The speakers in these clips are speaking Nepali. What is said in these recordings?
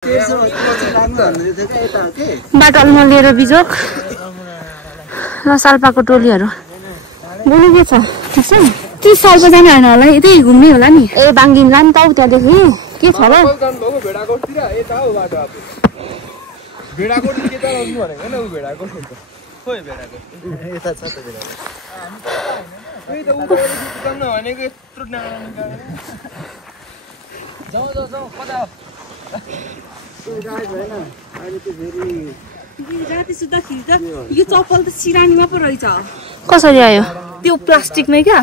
बाटो अल्मलिएर बिजोक ल साल्पाको टोलीहरू बोल्नु के छ ठिक छ 30 सालको जाने होइन होला यतै घुम्ने होला नि ए बाङ्गिमला नि त त्यहाँदेखि के छ र राति सुत्दाखेरि त यो चप्पल त सिरानीमा पो रहेछ कसरी आयो त्यो प्लास्टिकमै क्या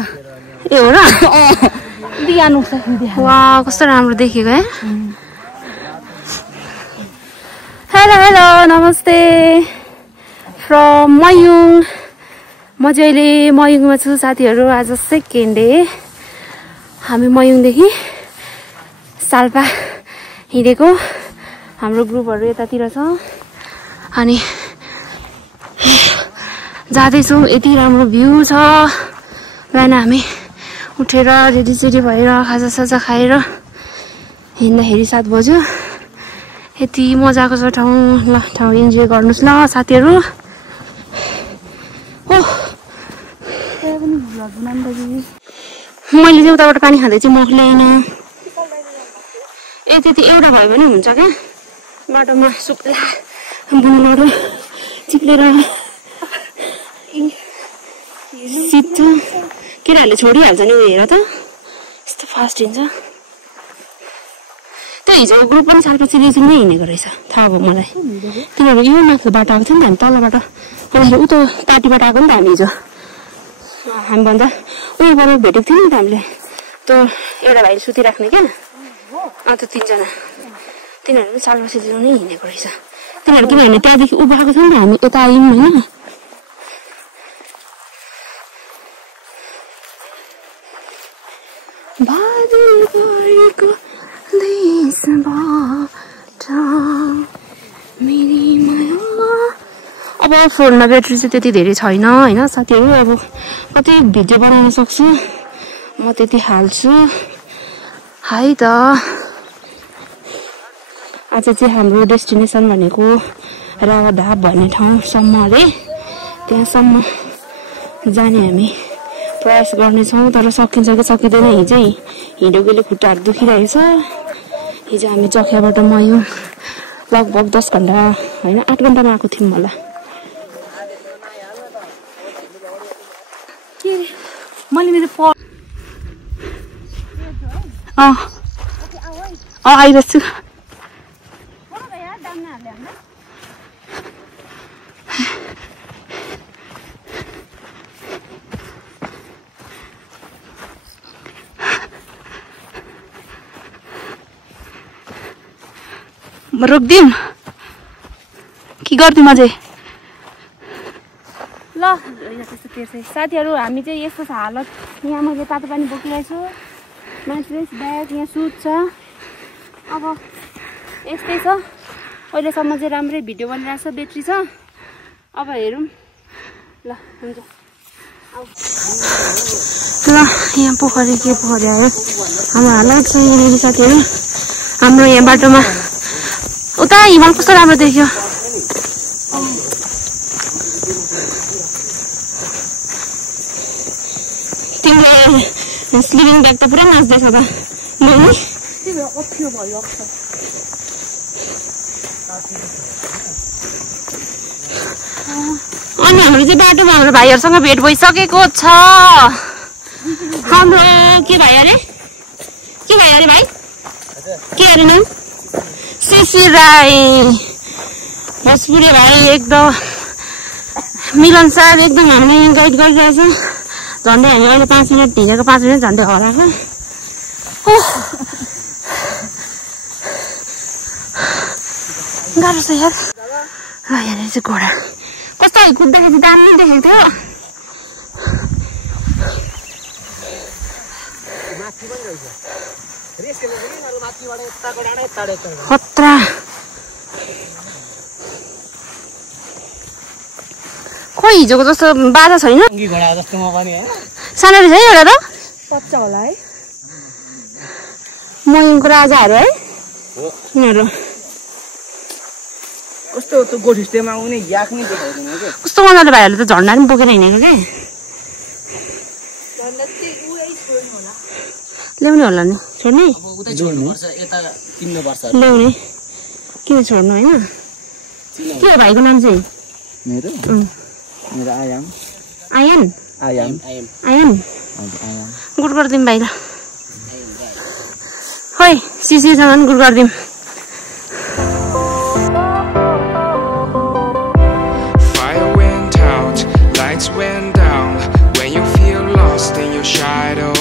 ए हो र बिहान उठ्छ वा कस्तो राम्रो देखेको है हेलो हेलो नमस्ते फ्रम मयुङ म चाहिँ अहिले मयुङमा छु साथीहरू आज सेकेन्ड डे हामी मयुङदेखि साल्पा हिँडेको हाम्रो ग्रुपहरू यतातिर छ अनि जाँदैछौँ यति राम्रो भ्यू छ बिहान हामी उठेर रेडीसेडी भएर खाजासाजा खाएर हिँड्दाखेरि 7 बज्यो यति मजाको छ ठाउँ ल ठाउँ इन्जोय गर्नुहोस् ल साथीहरू मैले चाहिँ उताबाट पानी खाँदै चाहिँ मख ल्याएन ए त्यति एउटा भयो भने हुन्छ क्या बाटोमा सुक्ला बुनहरू चिप्लेर सित्छ केटाहरूले छोडिहाल्छ नि हेर त यस्तो फास्ट हिँड्छ त्यो हिजो ग्रुप पनि सालपछि रिजनमै हिँडेको रहेछ थाहा भयो मलाई तिनीहरू यो माथिको बाटो आएको थियो नि त हामी तल्लोबाट अन्तखेरि उतो पार्टीबाट आएको नि त हामी हिजो हामीभन्दा उयोबाट भेटेको थियो नि त हामीले त्यो एउटा भाइले सुतिराख्ने क्या अन्त 3 जना तिनीहरू पनि सालपछि नै हिँडेको रहेछ तिनीहरू किनभने त्यहाँदेखि उभो आएको थियो नि त हामी यता आयौँ होइन अब फोनमा ब्याट्री चाहिँ त्यति धेरै छैन होइन साथीहरू अब कति भिडियो बनाउन सक्छु म त्यति हाल्छु है त आज चाहिँ हाम्रो डेस्टिनेसन भनेको रावढाप भन्ने ठाउँसम्म अरे त्यहाँसम्म जाने हामी प्रयास गर्नेछौँ तर सकिन्छ कि सकिँदैन हिजै हिँडेकोले खुट्टाहरू दुखिरहेको छ हिजो हामी चखियाबाट मयौँ लगभग 10 घन्टा होइन 8 घन्टामा आएको थियौँ होला मैले मेरो आइरहेछु रोक्दिम के गर्दिम अझै ल त्यस्तो तेर्छ साथीहरू हामी चाहिँ यस्तो छ हालत यहाँ मैले तातो पानी बोकिरहेको छु म्याट्रेस ब्याग यहाँ सुट छ अब यस्तै छ अहिलेसम्म चाहिँ राम्रै भिडियो बनिरहेको छ ब्याट्री छ अब हेरौँ ल हुन्छ ल यहाँ पोखरी के पोखरी आयो हाम्रो हालत छ यहाँनिर साथीहरू हाम्रो यहाँ बाटोमा उता हिमाल कस्तो राम्रो देख्यो तिम्रो स्लिपिङ ब्याग त पुरा नाच्दैछ त अनि हाम्रो चाहिँ बाटोमा हाम्रो भाइहरूसँग भेट भइसकेको छ हाम्रो के भयो अरे भाइ के अरे नाम सिसी राई भोजपुरी भाइ एकदम मिलन सर एकदम हामीले यहाँ गाइड गरिरहेछ झन्डै हामी अहिले 5 मिनट हिँडेको 5 मिनट झन्डै हराएको गाह्रो छ यार ल यहाँनिर चाहिँ घोडा कस्तो कुद्दाखेरि दामी देखेको थियो खतरा खोइ हिजोको जस्तो बाजा छैन सानो रहेछ है एउटा त पच्चा होला है मयुङको राजाहरू है यिनीहरू कस्तो त्यो गोठिस्टेमा आउने याक नै देखाउँदैन के कस्तो मजाले भाइहरूले त झन्डा पनि बोकेर हिँडेको के ल्याउने होला नि छोड्ने ल्याउने किन छोड्नु होइन के हो भाइको नाम चाहिँ मेरो आयाम आयन आयाम आयन गुड गरिदिउँ भाइ ल खोइ सिसीसँग पनि गुड गरिदिउँ went down when you feel lost in your shadow.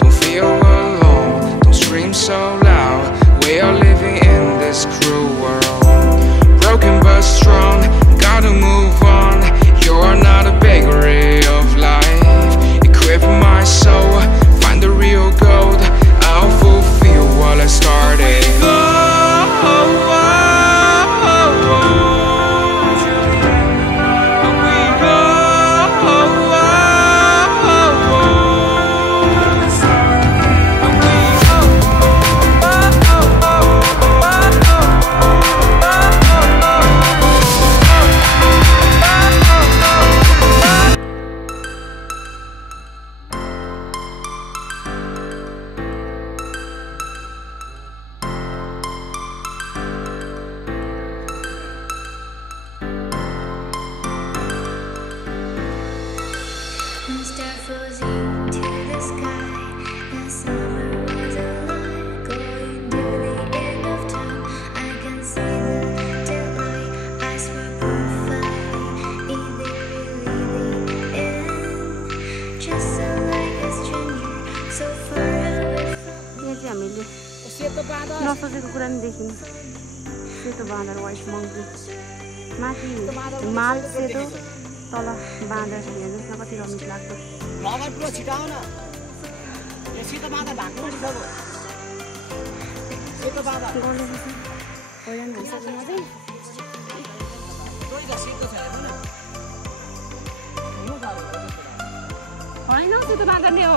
Don't feel alone, don't scream so loud. We are living in this cruel world, broken but strong, gotta move on. You're not a bakery of life. Equip my soul, find the real gold. I'll fulfill what I started. नसोचेको कुरा नि देखिनु सेतो बाँदर वाइट मङ्की माथि हिमाल सेतो तल बाँदर हेर्नुहोस् न कति रमिलो लाग्छ होइन सेतो बाँदर नै हो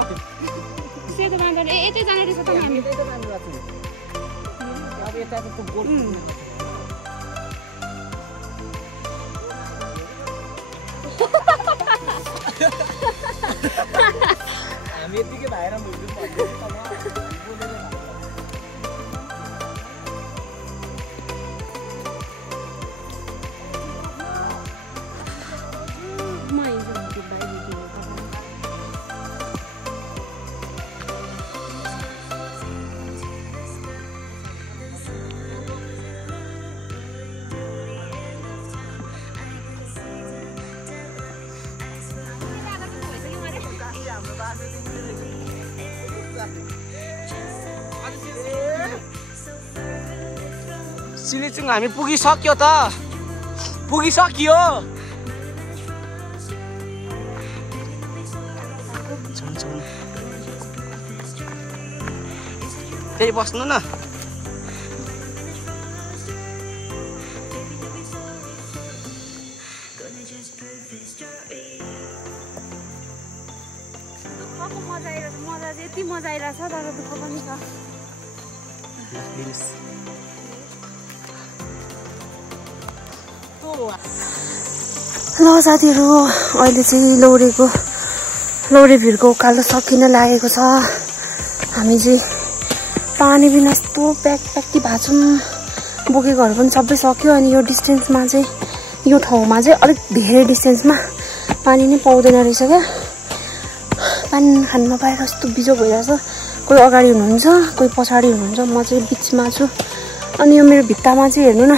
सेतो बाँदर यतै जाने रहेछ त हामी हामी यतिकै भाइर सिलिचुङ हामी पुगिसक्यो त पुगिसक्यो फेरि बस्नु न मजा यति मजा आइरहेछ तर दुःख पनि छ ल साथीहरू अहिले चाहिँ लौरे भिरको उकालो सकिन लागेको छ हामी चाहिँ पानी बिना यस्तो प्याकी भएको छौँ बोकेकोहरू पनि सबै सक्यो अनि यो डिस्टेन्समा चाहिँ यो ठाउँमा चाहिँ अलिक धेरै डिस्टेन्समा पानी नै पाउँदैन रहेछ क्या पानी खान नपाएर यस्तो बिजो भइरहेछ कोही अगाडि हुनुहुन्छ कोही पछाडि हुनुहुन्छ म चाहिँ बिचमा छु अनि यो मेरो भित्तामा चाहिँ हेर्नु न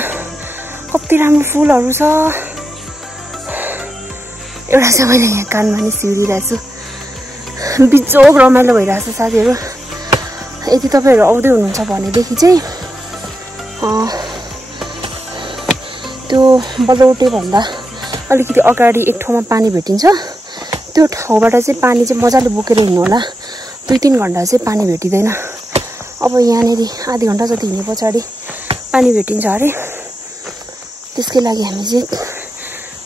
कति राम्रो फुलहरू छ एउटा चाहिँ मैले यहाँ कानमा नि सिउरिरहेको छु बिजोग रमाइलो भइरहेछ साथीहरू यदि तपाईँहरू आउँदै हुनुहुन्छ भनेदेखि चाहिँ त्यो बलौटे भन्दा अलिकति अगाडि एक ठाउँमा पानी भेटिन्छ त्यो ठाउँबाट चाहिँ पानी चाहिँ मजाले बोकेर हिँड्नु होला 2-3 घन्टा चाहिँ पानी भेटिँदैन अब यहाँनिर आधी घन्टा जति हिँडे पछाडि पानी भेटिन्छ अरे त्यसकै लागि हामी चाहिँ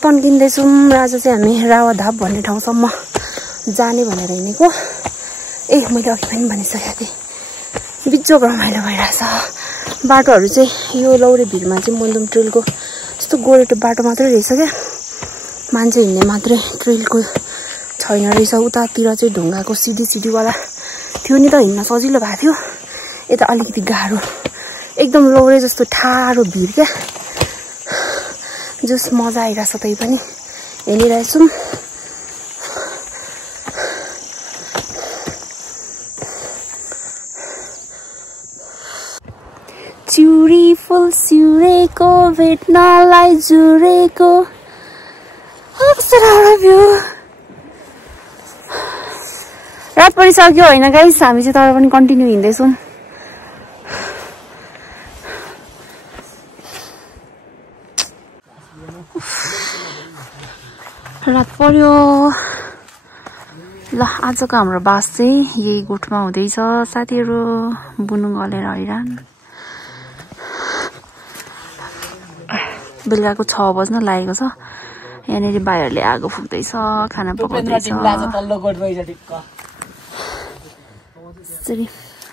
तन्किँदैछौँ आज चाहिँ हामी रावाधाप भन्ने ठाउँसम्म जाने भनेर हिँडेको मैले अघि पनि भनिसकेको थिएँ बिजोग रमाइलो भइरहेछ बाटोहरू चाहिँ यो लौरे भिरमा चाहिँ मन्दुम ट्रेलको यस्तो गोरेटो बाटो मात्रै रहेछ क्या, मान्छे हिँड्ने मात्रै, ट्रेलको छैन रहेछ। उतातिर चाहिँ ढुङ्गाको सिधीवाला थियो नि त, हिँड्न सजिलो भएको थियो। यता अलिकति गाह्रो, एकदम लौरे जस्तो ठाडो भिड क्या। जस मजा आइरहेछ, त्यही पनि हेरिरहेछौँ। चुरी फुल सिउरेको भेट्नलाई जुरेको रात परिसक्यो होइन गाइस, हामी चाहिँ तर पनि कन्टिन्यू हिँड्दैछौँ। रात पर्यो। ल आजको हाम्रो बास चाहिँ यही गोठमा हुँदैछ। साथीहरू बुनु गलेर हैरान। बेलुकाको 6 बज्न लागेको छ। यहाँनिर भाइहरूले आगो फुक्दैछ, खाना पकाउँदैछ।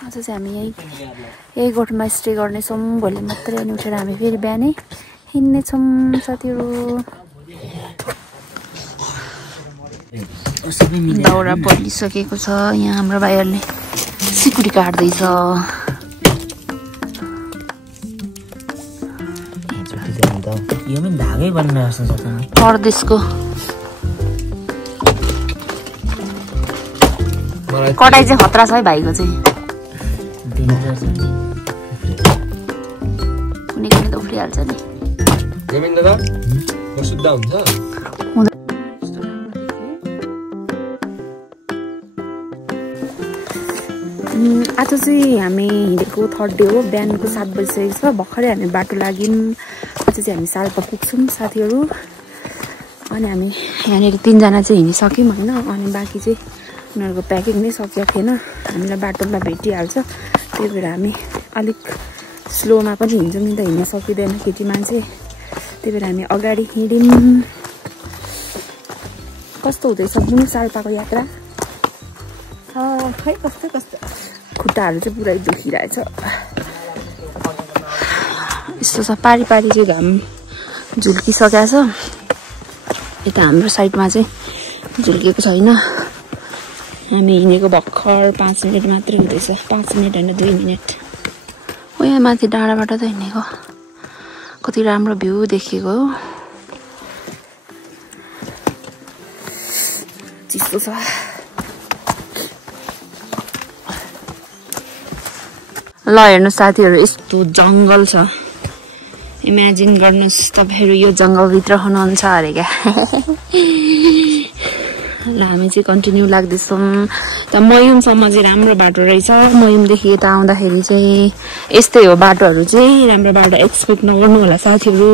आज चाहिँ हामी यही गोठमा स्टे गर्नेछौँ। भोलि मात्रै अनि उठेर हामी फेरि बिहानै हिँड्नेछौँ साथीहरू। दाउरा बलिसकेको छ। यहाँ हाम्रो भाइहरूले सिकुडी काट्दैछ। परदेशको कटाइ चाहिँ खतरा छ है भाइको चाहिँ। कुनै कुनै त उफ्रिहाल्छ नि। आज चाहिँ हामी हिँडेको 3rd डे हो। बिहानको 7 बजिसकेको छ। भर्खरै हामी बाटो लाग्यौँ। आज चाहिँ हामी सालपा पुग्छौँ साथीहरू। अनि हामी यहाँनिर 3 जना चाहिँ हिँडिसक्यौँ होइन। अनि बाँकी चाहिँ उनीहरूको प्याकिङ नै सकिएको थिएन। हामीलाई बाटोमा भेटिहाल्छ, त्यही भएर हामी अलिक स्लोमा पनि हिँड्छौँ नि त, हिँड्न सकिँदैन केटी मान्छे। त्यही भएर हामी अगाडि हिँड्यौँ। कस्तो हुँदैछ बुनु सालपाको यात्रा? खै कस्तो खुट्टाहरू चाहिँ पुरै दुखिरहेछ। यस्तो छ, पारी चाहिँ घाम झुल्किसकेको छ। यता हाम्रो साइडमा चाहिँ झुल्केको छैन। हामी हिँडेको भर्खर 5 मिनट मात्रै हुँदैछ। 5 मिनट होइन 2 मिनट हो। यहाँ माथि डाँडाबाट त हिँडेको, कति राम्रो भ्यू देखेको हो। चिसो छ। ल हेर्नु साथीहरू, यस्तो जङ्गल छ। इमेजिन गर्नुहोस् तपाईँहरू यो जङ्गलभित्र हुनुहुन्छ अरे क्या। ल हामी चाहिँ कन्टिन्यू लाग्दैछौँ। त मयुमसम्म चाहिँ राम्रो बाटो रहेछ। मयुमदेखि यता आउँदाखेरि चाहिँ यस्तै हो बाटोहरू चाहिँ। राम्रो बाटो एक्सपेक्ट नगर्नु होला साथीहरू।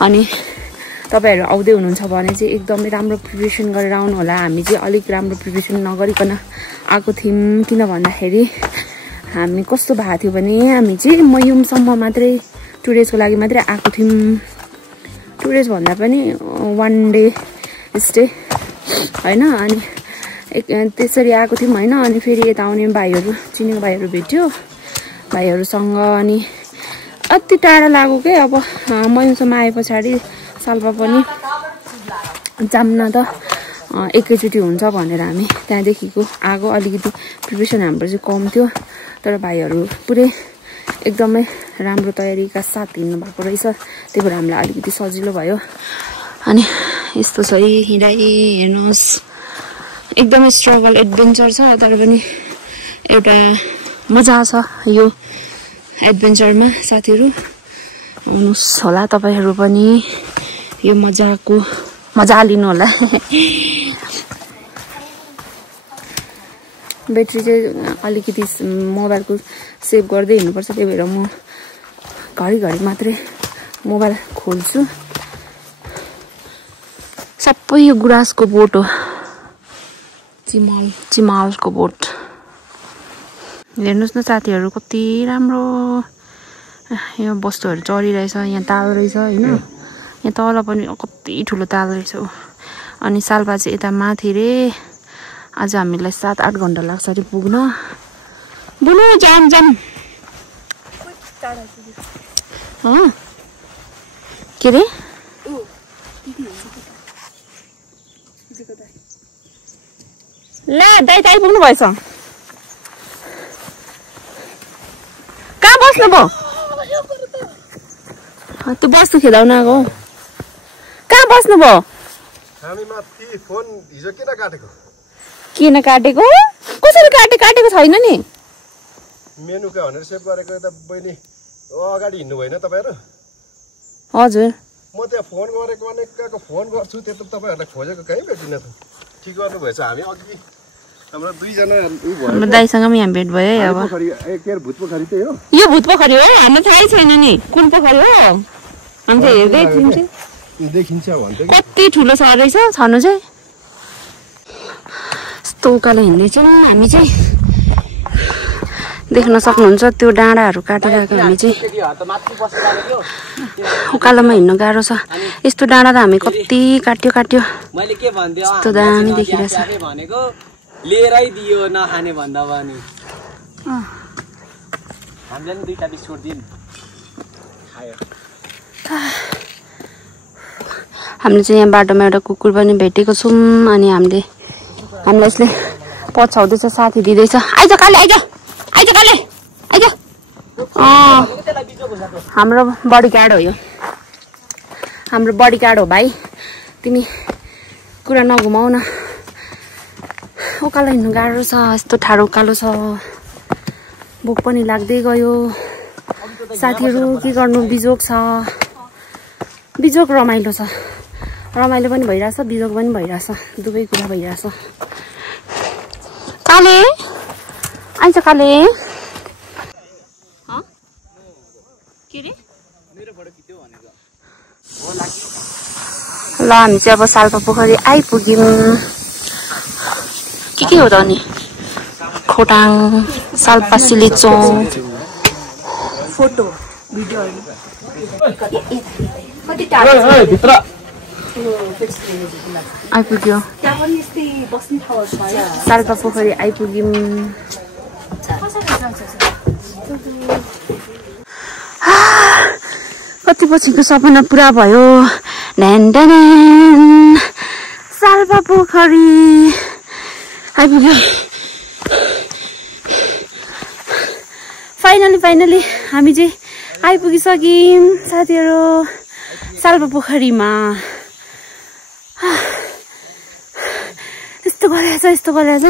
अनि तपाईँहरू आउँदै हुनुहुन्छ भने चाहिँ एकदमै राम्रो प्रिपरेसन गरेर आउनु होला। हामी चाहिँ अलिक राम्रो प्रिपरेसन नगरिकन आएको थियौँ। किन भन्दाखेरि हामी कस्तो भएको थियो भने हामी चाहिँ मयुमसम्म मात्रै 2 डेजको लागि मात्रै आएको थियौँ। 2 डेज भन्दा पनि 1 डे स्टे होइन। अनि त्यसरी आएको थियौँ होइन। अनि फेरि यता आउने भाइहरू, चिनेको भाइहरू भेट्यो भाइहरूसँग। अनि अति टाढा लाग्यो क्या। अब मयुमसम्म आए पछाडि सालपा पनि जाम्न त एकैचोटि हुन्छ भनेर हामी त्यहाँदेखिको आगो। अलिकति प्रिपरेसन हाम्रो चाहिँ कम थियो, तर भाइहरू पुरै एकदमै राम्रो तयारीका साथ हिँड्नु भएको रहेछ। त्यही भएर हामीलाई अलिकति सजिलो भयो। अनि यस्तो छ हिँडाइ हेर्नुहोस्, एकदमै स्ट्रगल एडभेन्चर छ, तर पनि एउटा मजा छ यो एडभेन्चरमा साथीहरू। आउनुहोस् होला तपाईँहरू पनि यो मजा लिनु होला। ब्याट्री चाहिँ अलिकति मोबाइलको सेभ गर्दै हिँड्नुपर्छ। त्यही भएर म घरिघरि मात्रै मोबाइल खोल्छु। सबै यो गुराँसको बोट हो, चिमालको बोट। हेर्नुहोस् न साथीहरू, कति राम्रो यो वस्तुहरू चढिरहेछ। यहाँ ताल रहेछ होइन। यहाँ तल पनि कति ठुलो ताल रहेछ। अनि सालपा चाहिँ यता माथि रे। आज हामीलाई 7-8 घन्टा लाग्छ अरे पुग्न। बुनु जाम के रे ल दाइ त आइपुग्नु भएछ कहाँ बस्नु भयो त्यो बस्नु खेलाउन आएको कहाँ बस्नु भयो हामी माथि फोन हिजो किन काटेको कसरी काटेको छैन नि मेनुका भनेर सेभ गरेको त बहिनी अगाडि हिँड्नु भएन तपाईहरु हजुर म त्यहाँ फोन गरेको अनेकको फोन गर्छु त्यो त तपाईहरुलाई खोजेको कहीँ भेटिन त ठिक गर्नु भएछ हामी अघि हाम्रो दुईजना हाम्रो दाइसँग पनि यहाँ भेट भयो है अब के भूत पोखरी त्यही हो यो भूत पोखरी हो हामीलाई थाहै छैन नि कुन पोखरी हो हामी त हेर्दै थियौँ देखिन्छ भन्दै कति ठुलो छ रहेछ छनु चाहिँ यस्तो उकालो हिँड्दैछौँ हामी चाहिँ देख्न सक्नुहुन्छ त्यो डाँडाहरू काटिरहेको हामी चाहिँ उकालोमा हिँड्न गाह्रो छ यस्तो डाँडा त हामी कति काट्यो मैले के भन्दियो यस्तो दामी देखिरहेछ भनेको लिएरै दियो नखाने भन्दा पनि हामीले नि दुईटा बिस्कुट दियौँ खायो हामीले चाहिँ यहाँ बाटोमा एउटा कुकुर पनि भेटेको छौँ अनि हामीलाई यसले पछाउँदैछ साथी दिँदैछ आइज काले हाम्रो बडी गार्ड हो यो हाम्रो बडी गार्ड हो भाइ तिमी कुरा नघुमाउ न उकालो हिँड्नु गाह्रो छ यस्तो ठाडो उकालो छ भोक पनि लाग्दै गयो साथीहरू के गर्नु बिजोग छ बिजोग रमाइलो छ रमाइलो पनि भइरहेछ बिजोग पनि भइरहेछ दुवै कुरा भइरहेछ काले आइज काले ल हामी चाहिँ अब साल्पा पोखरी आइपुग्यौँ के हो त अनि खोटाङ साल्पा सिलिचोङ फोटो भिडियोहरु कति टाढो भित्र आइपुग्यो साल्पा पोखरी आइपुग्यौँ कति पछिको सपना पुरा भयो साल्पा पोखरी आइपुग्यो फाइनली हामी चाहिँ आइपुगिसक्यौँ साथीहरू साल्पा पोखरीमा यस्तो गरेछ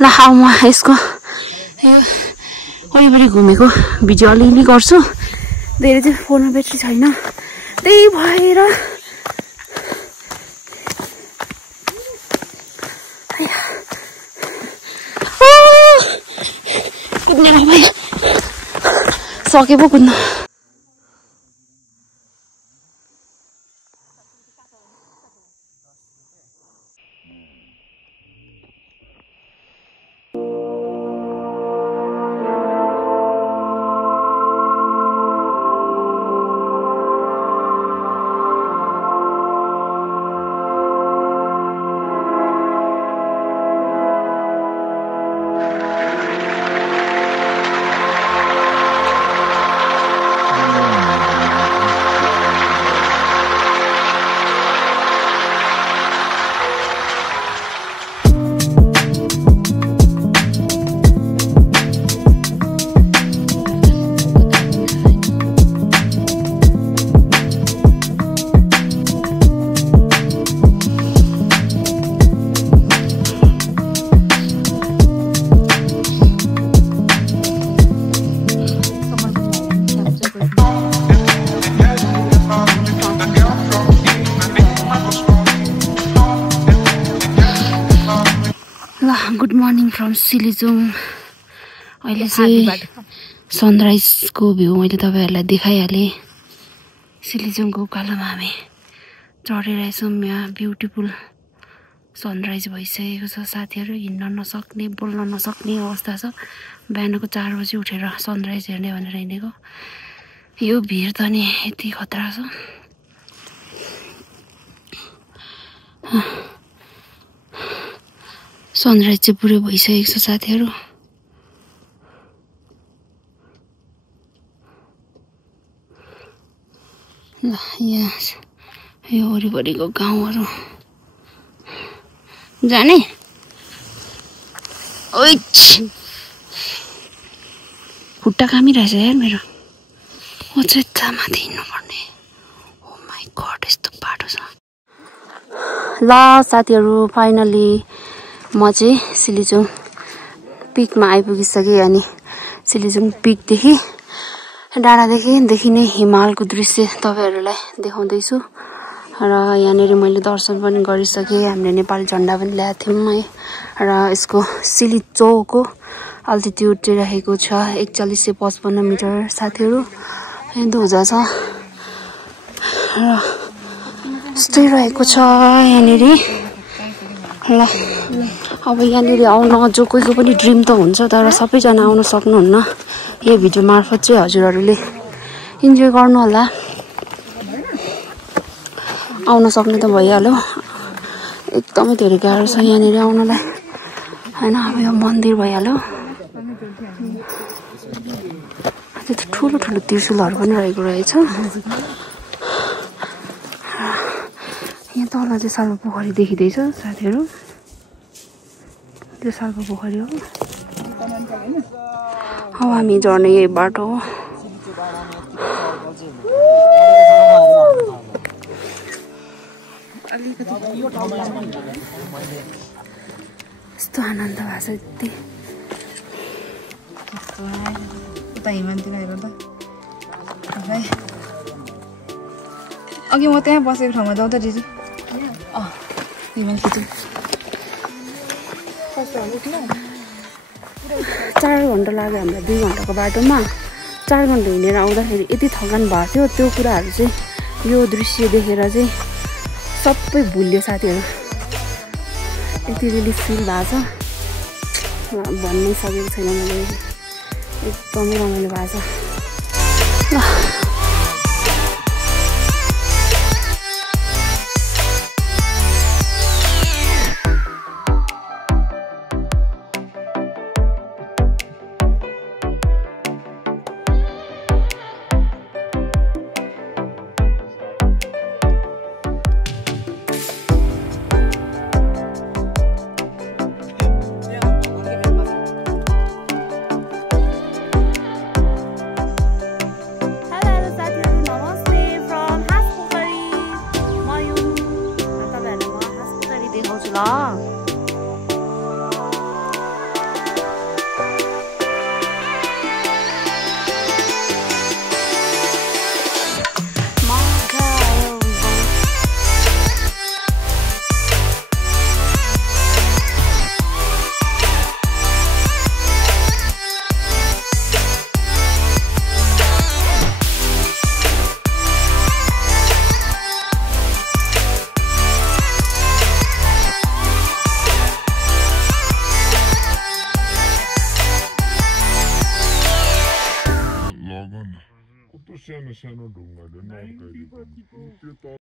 ल म यसको यो वरिपरि घुमेको भिडियो अलिअलि गर्छु धेरै चाहिँ फोनमा ब्याट्री छैन त्यही भएर कुद्ने सके पो कुद्नु गुड मर्निङ फ्रम सिलिचोङ अहिले चाहिँ सनराइजको भ्यू मैले तपाईँहरूलाई देखाइहालेँ सिलिचोङको उकालोमा हामी चढिरहेछौँ यहाँ ब्युटिफुल सनराइज भइसकेको छ साथीहरू हिँड्न नसक्ने बोल्न नसक्ने अवस्था छ बिहानको 4 बजी उठेर सनराइज हेर्ने भनेर हिँडेको यो भिड त नि यति खतरा छ सनराइज चाहिँ पुरै भइसकेको छ साथीहरू ल यहाँ यो वरिपरिको गाउँहरू जाने खुट्टा कामिरहेछ यार मेरो अझै माथि हिँड्नुपर्ने ओ माई गड यस्तो बाटो छ ल साथीहरू फाइनली म चाहिँ सिलिचुङ पिकमा आइपुगिसकेँ अनि सिलिचुङ पिकदेखि डाँडादेखि देखिने हिमालको दृश्य तपाईहरुलाई देखाउँदैछु र यहाँनेरि मैले दर्शन पनि गरिसकेँ हामीले नेपाली झण्डा पनि ल्याएको थियौं है र यसको सिलिचौको अल्टिट्युड चाहिँ रहेको छ 4155 मिटर साथीहरु यहाँ धुजा छ र यस्तै रहेको छ यहाँनेरि ल अब यहाँनेरि आउन जो कोहीको पनि ड्रिम त हुन्छ तर सबैजना आउन सक्नुहुन्न यो भिडियो मार्फत चाहिँ हजुरहरुले इन्जोय गर्नु होला आउन सक्ने त भइहाल्यो एकदमै धेरै गाह्रो छ यहाँनेरि आउनलाई हैन अब यो मन्दिर भइहाल्यो त्यो ठुलो ठुलो त्रिशूलहरु पनि रहेको रहेछ यहाँ तल चाहिँ साल्पा पोखरी देखिदैछ साथीहरु त्यो साल्पा पोखरी हो अब हामी झर्ने यही बाटो हो यस्तो आनन्द भएको छ यति उता हिमालतिर हेर त अघि म त्यहाँ बसेको ठाउँमा जाउँ त दिदी हिमाल खिच्नु 4 घण्टा लाग्यो हामीलाई 2 घण्टाको बाटोमा 4 घण्टा हिँडेर आउँदाखेरि यति थकान भएको थियो त्यो कुराहरु चाहिँ यो दृश्य देखेर चाहिँ सबै भुल्यो साथीहरु यति रिलिफ फिल भएको छ भन्नै सकेको छैन मैले एकदमै रमाइलो भएको छ ल सानो सानो ढुङ्गाले नर्काइदिन्छ